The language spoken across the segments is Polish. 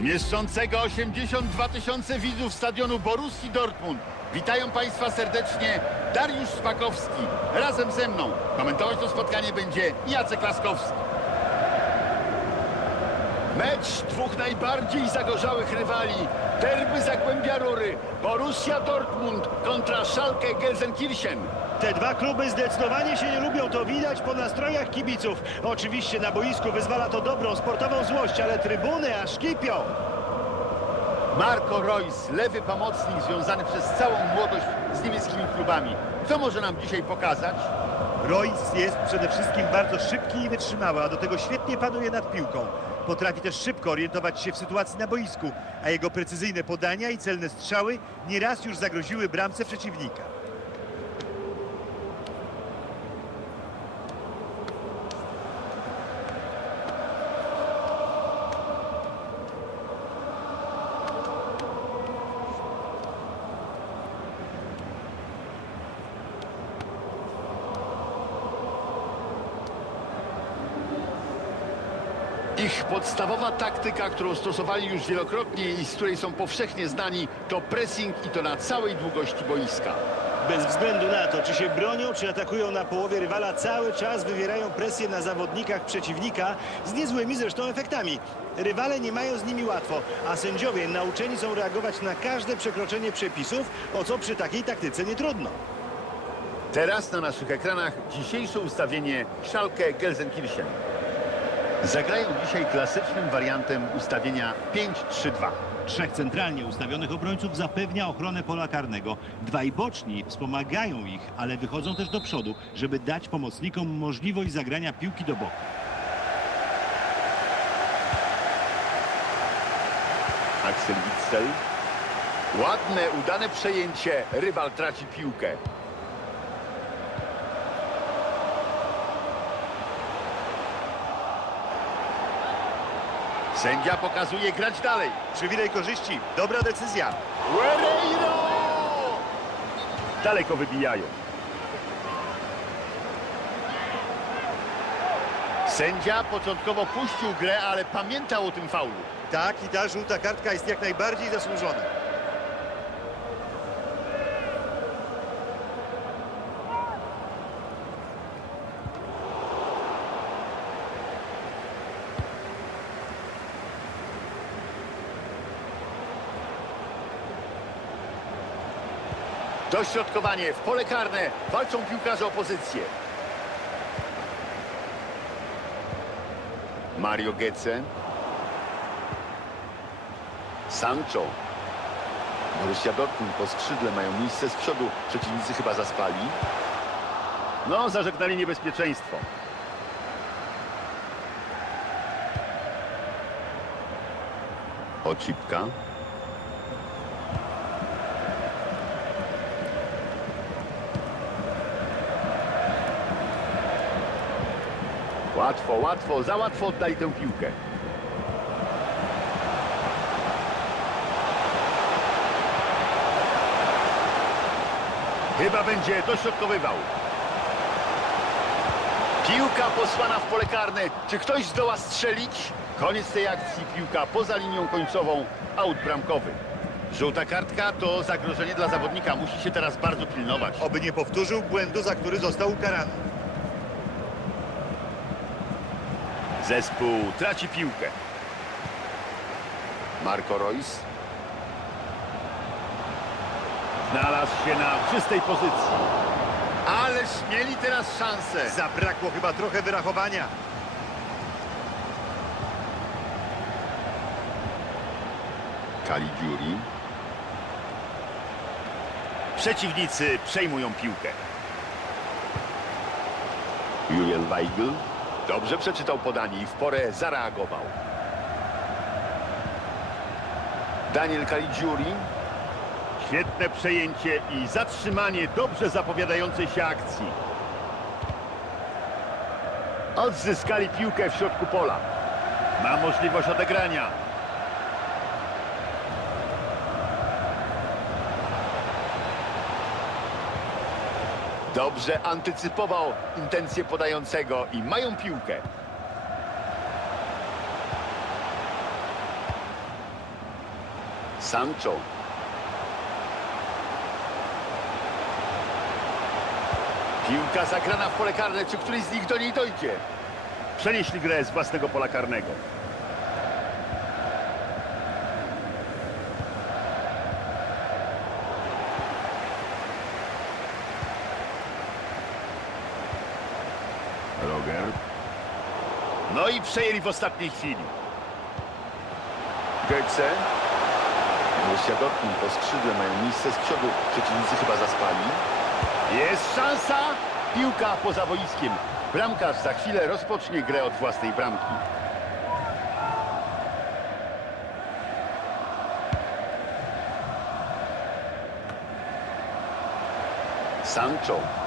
Z mieszczącego 82 tysiące widzów stadionu Borussii Dortmund witają Państwa serdecznie Dariusz Szpakowski. Razem ze mną komentować to spotkanie będzie Jacek Laskowski. Mecz dwóch najbardziej zagorzałych rywali. Derby Zagłębia Rury. Borussia Dortmund kontra Schalke Gelsenkirchen. Te dwa kluby zdecydowanie się nie lubią, to widać po nastrojach kibiców. Oczywiście na boisku wyzwala to dobrą sportową złość, ale trybuny aż kipią. Marco Reus, lewy pomocnik związany przez całą młodość z niemieckimi klubami. Co może nam dzisiaj pokazać? Royce jest przede wszystkim bardzo szybki i wytrzymały, a do tego świetnie panuje nad piłką. Potrafi też szybko orientować się w sytuacji na boisku, a jego precyzyjne podania i celne strzały nieraz już zagroziły bramce przeciwnika. Ich podstawowa taktyka, którą stosowali już wielokrotnie i z której są powszechnie znani, to pressing i to na całej długości boiska. Bez względu na to, czy się bronią, czy atakują na połowie rywala, cały czas wywierają presję na zawodnikach przeciwnika z niezłymi zresztą efektami. Rywale nie mają z nimi łatwo, a sędziowie nauczeni są reagować na każde przekroczenie przepisów, o co przy takiej taktyce nie trudno. Teraz na naszych ekranach dzisiejsze ustawienie Schalke Gelsenkirchen. Zagrają dzisiaj klasycznym wariantem ustawienia 5-3-2. Trzech centralnie ustawionych obrońców zapewnia ochronę pola karnego. Dwaj boczni wspomagają ich, ale wychodzą też do przodu, żeby dać pomocnikom możliwość zagrania piłki do boku. Axel Witsel. Ładne, udane przejęcie. Rywal traci piłkę. Sędzia pokazuje grać dalej. Przywilej korzyści, dobra decyzja. Guerreiro! Daleko wybijają. Sędzia początkowo puścił grę, ale pamiętał o tym faulu. Tak, i ta żółta kartka jest jak najbardziej zasłużona. Dośrodkowanie w pole karne. Walczą piłkarze o pozycję. Mario Götze. Sancho. Borussia Dortmund po skrzydle mają miejsce z przodu. Przeciwnicy chyba zaspali. No, zażegnali niebezpieczeństwo. Ocipka. Łatwo, łatwo, za łatwo oddali tę piłkę. Chyba będzie dośrodkowywał. Piłka posłana w pole karne. Czy ktoś zdoła strzelić? Koniec tej akcji. Piłka poza linią końcową. Aut bramkowy. Żółta kartka to zagrożenie dla zawodnika. Musi się teraz bardzo pilnować. Oby nie powtórzył błędu, za który został ukarany. Zespół traci piłkę. Marco Reus. Znalazł się na czystej pozycji. Ależ mieli teraz szansę. Zabrakło chyba trochę wyrachowania. Caligiuri. Przeciwnicy przejmują piłkę. Julian Weigl dobrze przeczytał podanie i w porę zareagował. Daniel Caligiuri. Świetne przejęcie i zatrzymanie dobrze zapowiadającej się akcji. Odzyskali piłkę w środku pola. Ma możliwość odegrania. Dobrze antycypował intencje podającego i mają piłkę. Sancho. Piłka zagrana w pole karne. Czy któryś z nich do niej dojdzie? Przenieśli grę z własnego pola karnego. Roger. No i przejęli w ostatniej chwili. Borussia Dortmund po skrzydle mają miejsce z przodu. Przeciwnicy chyba zaspali. Jest szansa! Piłka poza boiskiem. Bramkarz za chwilę rozpocznie grę od własnej bramki. Sancho.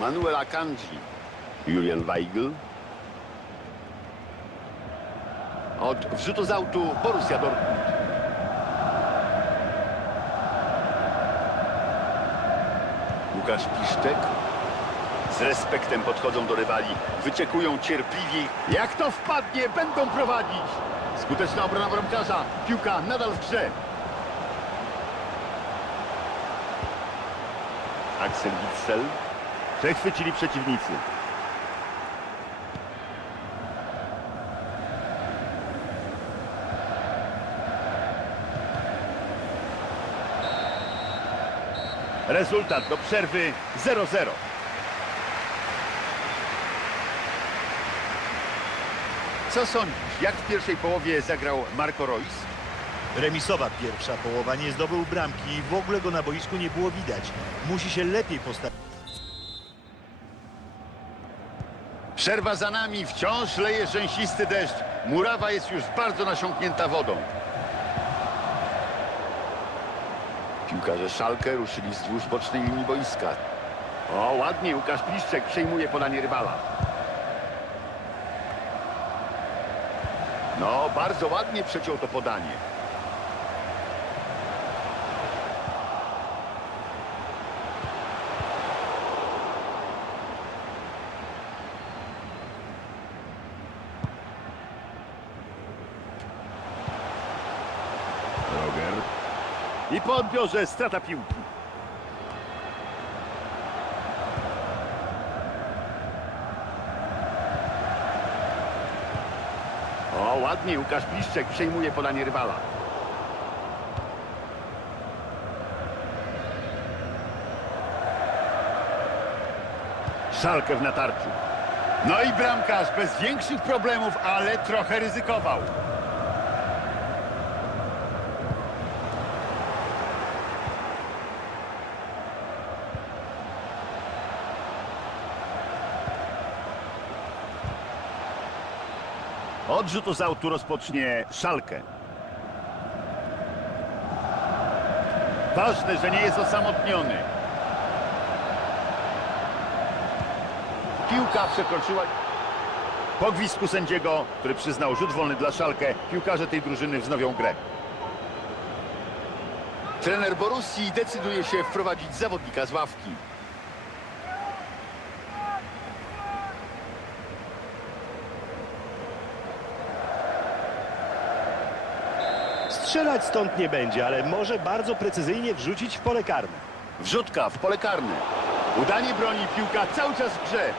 Manuel Akanji. Julian Weigl. Od wrzutu z autu Borussia Dortmund. Łukasz Piszczek. Z respektem podchodzą do rywali. Wyczekują cierpliwie. Jak to wpadnie, będą prowadzić. Skuteczna obrona bramkarza. Piłka nadal w grze. Axel Witsel. Przechwycili przeciwnicy. Rezultat do przerwy 0-0. Co sądzisz? Jak w pierwszej połowie zagrał Marco Reus? Remisowa pierwsza połowa, nie zdobył bramki i w ogóle go na boisku nie było widać. Musi się lepiej postawić. Przerwa za nami, wciąż leje rzęsisty deszcz. Murawa jest już bardzo nasiąknięta wodą. Piłkarze Szalkę ruszyli wzdłuż bocznej linii boiska. O, ładnie, Łukasz Pliszczek przejmuje podanie rywala. No, bardzo ładnie przeciął to podanie. Po odbiorze strata piłki. O, ładnie Łukasz Piszczek przejmuje podanie rywala. Szalkę w natarciu. No i bramkarz bez większych problemów, ale trochę ryzykował. Odrzutu z autu rozpocznie Szalkę. Ważne, że nie jest osamotniony. Piłka przekroczyła... Po gwizdku sędziego, który przyznał rzut wolny dla Szalkę, piłkarze tej drużyny wznowią grę. Trener Borussii decyduje się wprowadzić zawodnika z ławki. Strzelać stąd nie będzie, ale może bardzo precyzyjnie wrzucić w pole karne. Wrzutka w pole karne. Udanie broni, piłka cały czas w grze.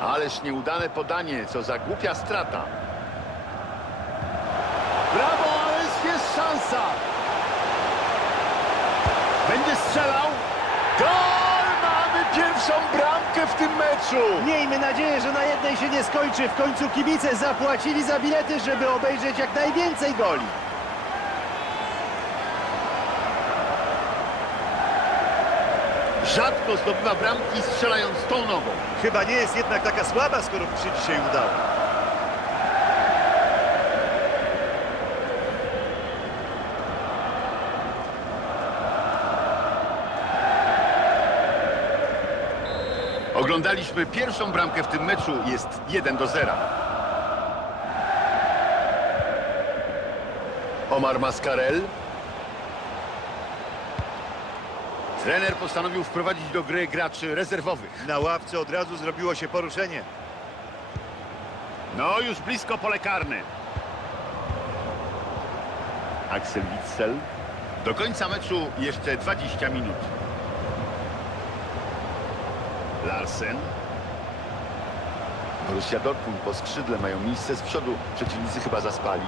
Ależ nieudane podanie, co za głupia strata. Brawo, ależ jest szansa. Będzie strzelał. Gol! Mamy pierwszą bramkę w tym meczu. Miejmy nadzieję, że na jednej się nie skończy. W końcu kibice zapłacili za bilety, żeby obejrzeć jak najwięcej goli. Rzadko zdobywa bramki strzelając tą nogą. Chyba nie jest jednak taka słaba, skoro mu się dzisiaj udało. Oglądaliśmy pierwszą bramkę w tym meczu, jest 1 do 0. Omar Mascarel. Trener postanowił wprowadzić do gry graczy rezerwowych. Na ławce od razu zrobiło się poruszenie. No, już blisko pole karne. Axel Witsel. Do końca meczu jeszcze 20 minut. Larsen. Borussia Dortmund po skrzydle mają miejsce z przodu. Przeciwnicy chyba zaspali.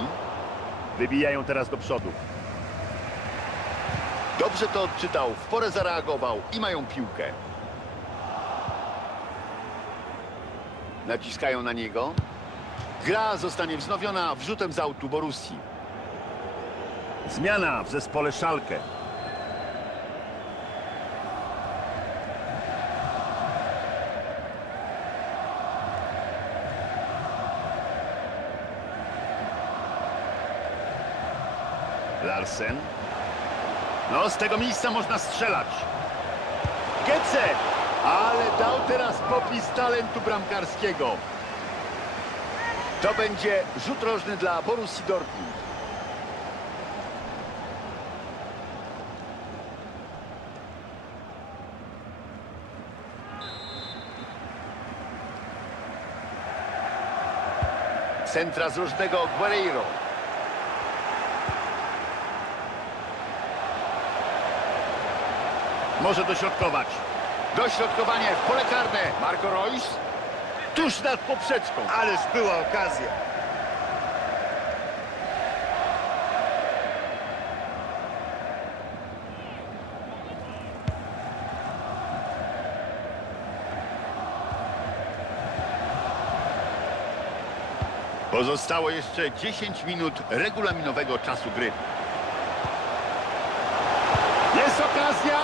Wybijają teraz do przodu. Dobrze to odczytał, w porę zareagował i mają piłkę. Naciskają na niego. Gra zostanie wznowiona wrzutem z autu Borussii. Zmiana w zespole Szalkę. Larsen. No, z tego miejsca można strzelać. Gece! Ale dał teraz popis talentu bramkarskiego. To będzie rzut rożny dla Borussii Dortmund. Centra z różnego Guerreiro. Może dośrodkować. Dośrodkowanie w pole karne. Marco Reus. Tuż nad poprzeczką. Ależ była okazja. Pozostało jeszcze 10 minut regulaminowego czasu gry. Jest okazja.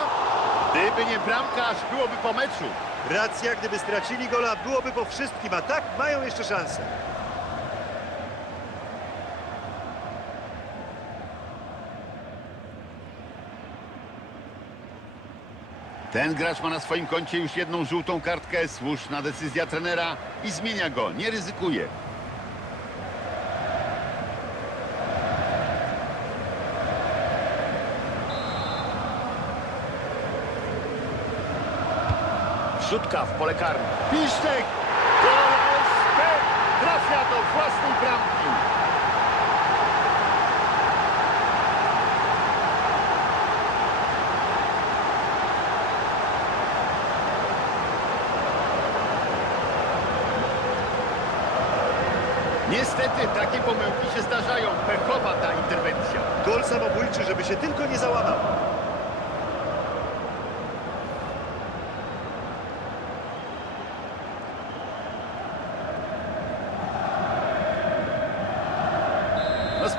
Gdyby nie bramkarz, byłoby po meczu. Racja, gdyby stracili gola, byłoby po wszystkim, a tak mają jeszcze szansę. Ten gracz ma na swoim koncie już jedną żółtą kartkę. Słuszna decyzja trenera i zmienia go. Nie ryzykuje. Wrzutka w pole karne. Piszczek! Trafia do własnej bramki. Niestety takie pomyłki się zdarzają. Pechowa ta interwencja. Gol samobójczy, żeby się tylko nie załamał.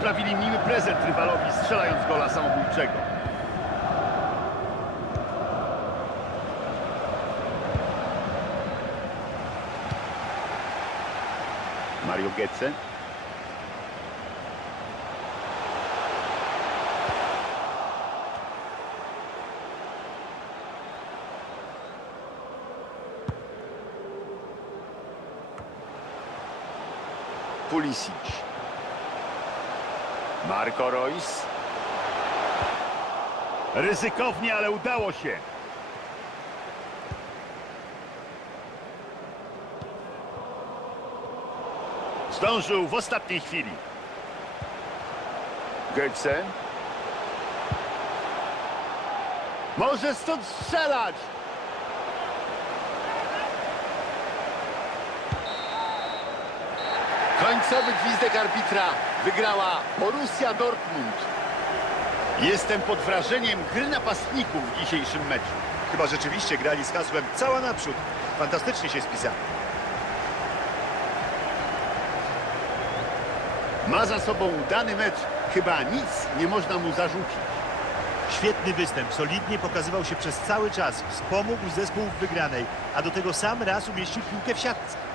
Sprawili miły prezent rywalowi, strzelając gola samobójczego. Mario Götze. Pulisic. Marco Reus. Ryzykownie, ale udało się. Zdążył w ostatniej chwili. Götze. Może stąd strzelać. Końcowy gwizdek arbitra wygrała Borussia Dortmund. Jestem pod wrażeniem gry napastników w dzisiejszym meczu. Chyba rzeczywiście grali z hasłem cała naprzód. Fantastycznie się spisali. Ma za sobą udany mecz. Chyba nic nie można mu zarzucić. Świetny występ, solidnie pokazywał się przez cały czas. Wspomógł zespół w wygranej, a do tego sam raz umieścił piłkę w siatce.